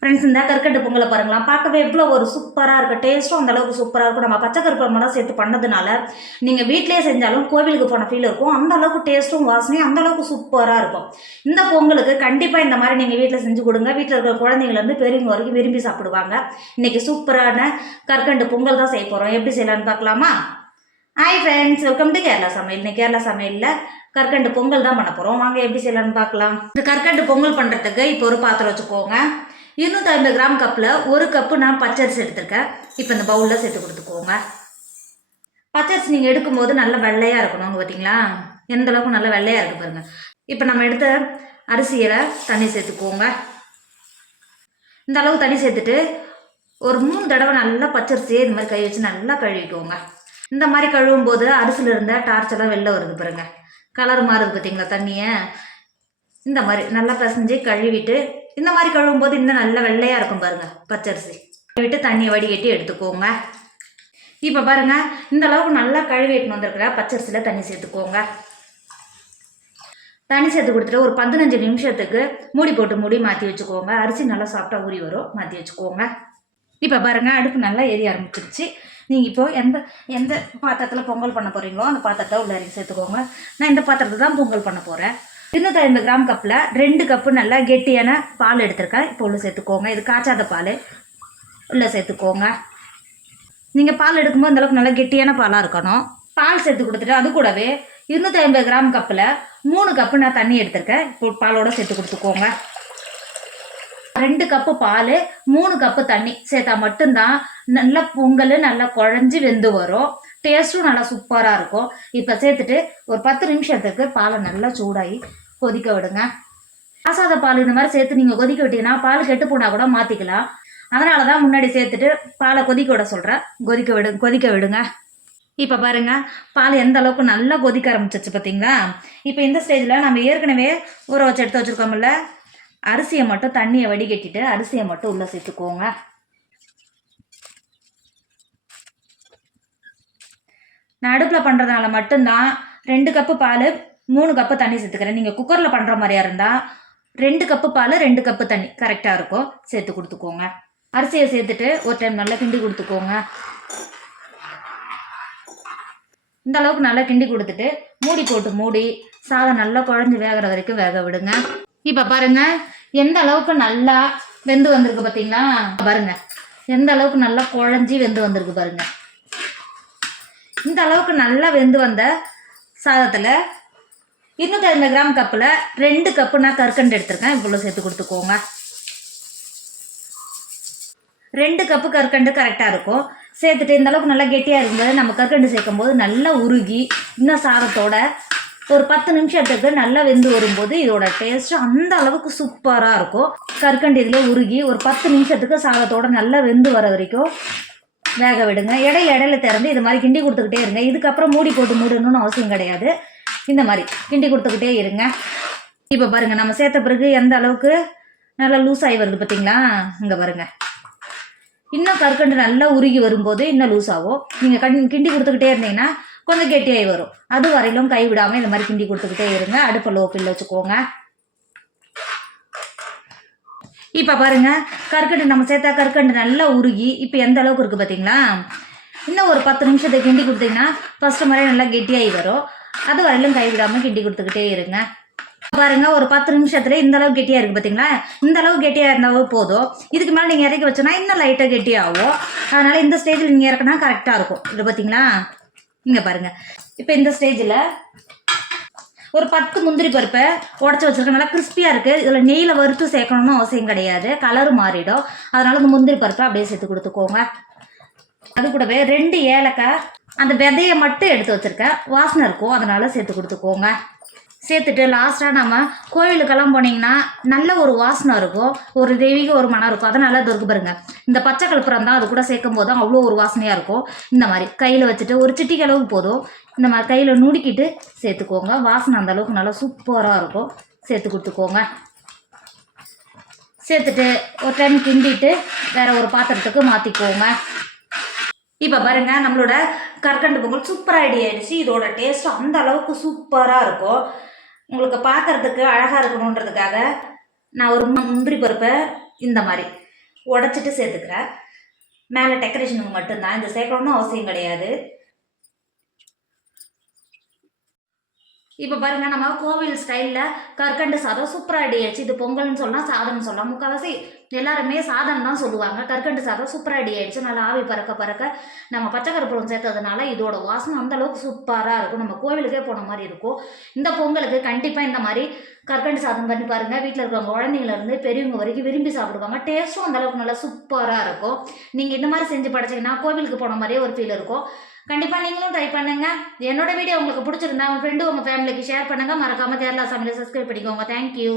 Friends இந்த கற்கண்டு பொங்கலை பாருங்களா பார்க்கவே எவ்வளோ ஒரு சூப்பராக இருக்குது டேஸ்ட்டும் அந்த அளவுக்கு சூப்பராக இருக்கும். நம்ம பச்சை கருப்பமெல்லாம் சேர்த்து பண்ணதுனால நீங்கள் வீட்டிலேயே செஞ்சாலும் கோவிலுக்கு போன ஃபீல் இருக்கும். அந்த அளவுக்கு டேஸ்ட்டும் வாசனையும் அந்த அளவுக்கு சூப்பராக இருக்கும். இந்த பொங்கலுக்கு கண்டிப்பாக இந்த மாதிரி நீங்கள் வீட்டில் செஞ்சு கொடுங்க. வீட்டில் இருக்கிற குழந்தைங்கலேருந்து பெரியவங்க வரைக்கும் விரும்பி சாப்பிடுவாங்க. இன்றைக்கி சூப்பரான கற்கண்டு பொங்கல் தான் செய்ய போகிறோம் எப்படி செய்யலான்னு பார்க்கலாமா? Hi friends welcome to Kerala சமையல் இன்னைக்கு கேரளா சமையலில் கற்கண்டு பொங்கல் தான் பண்ண போகிறோம் வாங்க எப்படி செய்யலான்னு பார்க்கலாம். இந்த கற்கண்டு பொங்கல் பண்ணுறதுக்கு இப்போ ஒரு பாத்திரம் வச்சுக்கோங்க. இருநூத்தி ஐம்பது கிராம் கப்பில் ஒரு கப்பு நான் பச்சரிசி எடுத்திருக்கேன். இப்போ இந்த பவுலில் சேர்த்து கொடுத்துக்கோங்க. பச்சரிசி நீங்கள் எடுக்கும்போது நல்ல வெள்ளையாக இருக்கணும் பார்த்தீங்களா எந்த அளவுக்கு நல்ல வெள்ளையாக இருக்கு பாருங்க. இப்போ நம்ம எடுத்த அரிசியில் தண்ணி சேர்த்துக்கோங்க. இந்த அளவுக்கு தண்ணி சேர்த்துட்டு ஒரு மூணு தடவை நல்லா பச்சரிசியை இந்த மாதிரி கை வச்சு நல்லா கழுவிக்கோங்க. இந்த மாதிரி கழுவும் போது அரிசியில் இருந்த டார்ச் எல்லாம் வெளில வருது பாருங்க. கலர் மாறுது பார்த்தீங்களா தண்ணியை? இந்த மாதிரி நல்லா பிசைஞ்சு கழுவிட்டு இந்த மாதிரி கழுவும் போது இன்னும் நல்ல வெள்ளையாக இருக்கும் பாருங்க பச்சரிசி. விட்டு தண்ணியை வடிகட்டி எடுத்துக்கோங்க. இப்போ பாருங்க இந்த அளவுக்கு நல்லா கழுவிட்டு வந்திருக்கிற பச்சரிசியில் தண்ணி சேர்த்துக்கோங்க. தண்ணி சேர்த்து கொடுத்துட்டு ஒரு பதினஞ்சு நிமிஷத்துக்கு மூடி போட்டு மூடி மாற்றி வச்சுக்கோங்க. அரிசி நல்லா சாஃப்டாக ஊறி வரும் மாற்றி வச்சுக்கோங்க. இப்போ பாருங்கள் அடுப்பு நல்லா எரிய ஆரம்பிச்சிருச்சு. நீங்கள் இப்போது எந்த எந்த பாத்திரத்தில் பொங்கல் பண்ண போகிறீங்களோ அந்த பாத்திரத்தை உள்ள சேர்த்துக்கோங்க. நான் இந்த பாத்திரத்தை தான் பொங்கல் பண்ண போகிறேன் இருநூத்தி ஐம்பது கிராம் கப்பில் ரெண்டு கப்பு நல்லா கெட்டியான பால் எடுத்திருக்கேன். இப்போ உள்ள சேர்த்துக்கோங்க. இது காய்ச்சாத பால். உள்ளே சேர்த்துக்கோங்க. நீங்கள் பால் எடுக்கும்போது அந்தளவுக்கு நல்லா கெட்டியான பாலாக இருக்கணும். பால் சேர்த்து கொடுத்துட்டு அது கூடவே இருநூத்தி ஐம்பது கிராம் கப்பில் மூணு கப்பு நான் தண்ணி எடுத்திருக்கேன். இப்போ பாலோட சேர்த்து கொடுத்துக்கோங்க. ரெண்டு கப்பு பால் மூணு கப்பு தண்ணி சேர்த்தா மட்டும்தான் நல்லா பொங்கல் நல்லா குழஞ்சி வெந்து வரும். டேஸ்ட்டும் நல்லா சூப்பராக இருக்கும். இப்போ சேர்த்துட்டு ஒரு பத்து நிமிஷத்துக்கு பாலை நல்லா சூடாகி கொதிக்க விடுங்க. காசாத பால் இந்த மாதிரி சேர்த்து நீங்கள் கொதிக்க விட்டீங்கன்னா பால் கெட்டு போனால் கூட மாற்றிக்கலாம் அதனால தான் முன்னாடி சேர்த்துட்டு பாலை கொதிக்க விட சொல்கிறேன் கொதிக்க விடு கொதிக்க விடுங்க. இப்போ பாருங்க பால் எந்த அளவுக்கு நல்லா கொதிக்க ஆரம்பிச்சிச்சு பார்த்தீங்களா இப்போ இந்த ஸ்டேஜில் நம்ம ஏற்கனவே ஊற வச்சு எடுத்து வச்சுருக்கோம்ல அரிசியை மட்டும் தண்ணியை வடிகட்டிட்டு அரிசியை மட்டும் உள்ளே சேர்த்துக்கோங்க. நான் அடுப்பில் பண்ணுறதுனால மட்டும்தான் ரெண்டு கப்பு பால் மூணு கப்பு தண்ணி சேர்த்துக்கிறேன். நீங்கள் குக்கரில் பண்ணுற மாதிரியா இருந்தால் ரெண்டு கப்பு பால் ரெண்டு கப்பு தண்ணி. கரெக்டாக இருக்கும். சேர்த்து கொடுத்துக்கோங்க. அரிசியை சேர்த்துட்டு ஒரு டைம் நல்லா கிண்டி கொடுத்துக்கோங்க. இந்த அளவுக்கு நல்லா கிண்டி கொடுத்துட்டு மூடி போட்டு மூடி சாதம் நல்லா குழஞ்சி வேகிற வரைக்கும் வேக விடுங்க. இப்போ பாருங்க எந்த அளவுக்கு நல்லா வெந்து வந்திருக்கு பார்த்தீங்களா பாருங்க எந்த அளவுக்கு நல்லா குழஞ்சி வெந்து வந்திருக்கு பாருங்க. இந்த அளவுக்கு நல்லா வெந்து வந்த சாதத்தில் இருநூத்தி ஐம்பது கிராம் கப்பில் ரெண்டு கப்பு நான் கற்கண்டு எடுத்திருக்கேன். இவ்வளோ சேர்த்து கொடுத்துக்கோங்க. ரெண்டு கப்பு கற்கண்டு கரெக்டாக இருக்கும். சேர்த்துட்டு இந்த அளவுக்கு நல்லா கெட்டியாக இருக்கும்போது நம்ம கற்கண்டு சேர்க்கும் போது நல்லா உருகி இன்னும் சாதத்தோட ஒரு பத்து நிமிஷத்துக்கு நல்லா வெந்து வரும்போது இதோட டேஸ்ட் அந்த அளவுக்கு சூப்பராக இருக்கும். கற்கண்டு இதில் உருகி ஒரு பத்து நிமிஷத்துக்கு சாதத்தோட நல்லா வெந்து வர வரைக்கும் வேக விடுங்க. இடை இடையில திறந்து இது மாதிரி கிண்டி கொடுத்துக்கிட்டே இருங்க. இதுக்கப்புறம் மூடி போட்டு மூடணும்னு அவசியம் கிடையாது. இந்த மாதிரி. கிண்டி கொடுத்துக்கிட்டே இருங்க. இப்போ பாருங்க நம்ம சேர்த்த பிறகு எந்த அளவுக்கு நல்லா லூஸ் ஆகி வருது பார்த்தீங்களா இங்கே பாருங்க. இன்னும் கற்கண்டு நல்லா உருகி வரும்போது இன்னும் லூஸ் ஆகும். நீங்கள் கண் கிண்டி கொடுத்துக்கிட்டே இருந்தீங்கன்னா கொஞ்சம் கெட்டியாகி வரும். அது வரையிலும் கை விடாமல் இந்த மாதிரி கிண்டி கொடுத்துக்கிட்டே இருங்க. அடுப்பை லோ ஃபில் வச்சுக்கோங்க. இப்போ பாருங்க கற்கண்டு நம்ம சேர்த்தா கற்கண்டு நல்லா உருகி இப்போ எந்த அளவுக்கு இருக்குது பார்த்தீங்களா இன்னும் ஒரு பத்து நிமிஷத்தை கிண்டி கொடுத்தீங்கன்னா ஃபஸ்ட்டு முறை நல்லா கெட்டியாகி வரும். அது வரையிலும் கை கிண்டி கொடுத்துக்கிட்டே இருங்க. பாருங்க ஒரு பத்து நிமிஷத்துல இந்த அளவு கெட்டியா இருக்கு பாத்தீங்களா? இந்த அளவு கெட்டியா இருந்தாவே போதும். இதுக்கு மேல நீங்க இறக்கி வச்சோன்னா இன்னும் லைட்டா கெட்டியாகும். அதனால இந்த ஸ்டேஜில் நீங்க இறக்குனா கரெக்டா இருக்கும். இது பாத்தீங்களா? இங்க பாருங்க. இப்போ இந்த ஸ்டேஜில் ஒரு பத்து முந்திரி பருப்பை உடச்சி வச்சிருக்கேன் நல்லா கிறிஸ்பியாக இருக்குது இதில் நெய்யில் வறுத்து சேர்க்கணும்னு அவசியம் கிடையாது. கலர் மாறிடும். அதனால இந்த முந்திரி பருப்பை அப்படியே சேர்த்து கொடுத்துக்கோங்க. அது கூடவே ரெண்டு ஏலக்காய் அந்த விதையை மட்டும் எடுத்து வச்சுருக்கேன் வாசனை இருக்கும். அதனால் சேர்த்து கொடுத்துக்கோங்க. சேர்த்துட்டு லாஸ்ட்டாக நம்ம கோயிலுக்கெல்லாம் போனீங்கன்னா நல்ல ஒரு வாசனை இருக்கும். ஒரு தெய்வீக ஒரு மனம் இருக்கும் அதை நல்லா இருக்கு பாருங்க. இந்த பச்சை கலப்புறம் தான் அது கூட சேர்க்கும் போது அவ்வளோ ஒரு வாசனையாக இருக்கும். இந்த மாதிரி கையில் வச்சுட்டு ஒரு சிட்டிக்கு அளவுக்கு போதும். இந்த மாதிரி கையில் நுணுக்கிட்டு சேர்த்துக்கோங்க. வாசனை அந்த அளவுக்கு நல்லா சூப்பராக இருக்கும். சேர்த்து கொடுத்துக்கோங்க. சேர்த்துட்டு ஒரு டைம் கிண்டிட்டு வேறு ஒரு பாத்திரத்துக்கு மாற்றிக்கோங்க இப்போ பாருங்க நம்மளோட கற்கண்டு பொங்கல் சூப்பராக ரெடி ஆயிடுச்சு. இதோட டேஸ்ட் அந்த அளவுக்கு சூப்பராக இருக்கும். உங்களுக்கு பார்க்கறதுக்கு அழகாக இருக்கணுன்றதுக்காக நான் ஒரு முந்திரி பருப்பை இந்த மாதிரி உடச்சிட்டு சேர்த்துக்கிறேன். மேலே டெக்கரேஷனுக்கு மட்டும்தான் இந்த சேர்க்கணும்னு அவசியம் கிடையாது. இப்போ பாருங்க நம்ம கோவில் ஸ்டைலில் கற்கண்டு சாதம் சூப்பராக ரெடி ஆயிடுச்சு. இது பொங்கல்னு சொல்லலாம் சாதம்னு சொல்லலாம் முக்கால்வாசி எல்லாருமே சாதம் தான் சொல்லுவாங்க. கற்கண்டு சாதம் சூப்பராக ரெடி ஆயிடுச்சு. நல்லா ஆவி பறக்க பறக்க நம்ம பச்சை கருப்பூரம் சேர்த்ததுனால இதோட வாசனை அந்த அளவுக்கு சூப்பராக இருக்கும். நம்ம கோவிலுக்கே போன மாதிரி இருக்கும். இந்த பொங்கலுக்கு கண்டிப்பாக இந்த மாதிரி கற்கண்டு சாதம் பண்ணி பாருங்கள் வீட்டில் இருக்கிறவங்க குழந்தைங்கள இருந்து பெரியவங்க வரைக்கும் விரும்பி சாப்பிடுவாங்க. டேஸ்ட்டும் அந்தளவுக்கு நல்லா சூப்பராக இருக்கும். நீங்கள் இந்த மாதிரி செஞ்சு படைச்சிங்கன்னா கோவிலுக்கு போன மாதிரியே ஒரு ஃபீல் இருக்கும். கண்டிப்பாக நீங்களும் ட்ரை பண்ணுங்க. என்னோட வீடியோ உங்களுக்கு பிடிச்சிருந்தா உங்கள் ஃப்ரெண்டு உங்கள் ஃபேமிலிக்கு ஷேர் பண்ணுங்கள் மறக்காமல் கேரளா சமையலை சப்ஸ்கிரைப் பண்ணிக்கோங்க. தேங்க்யூ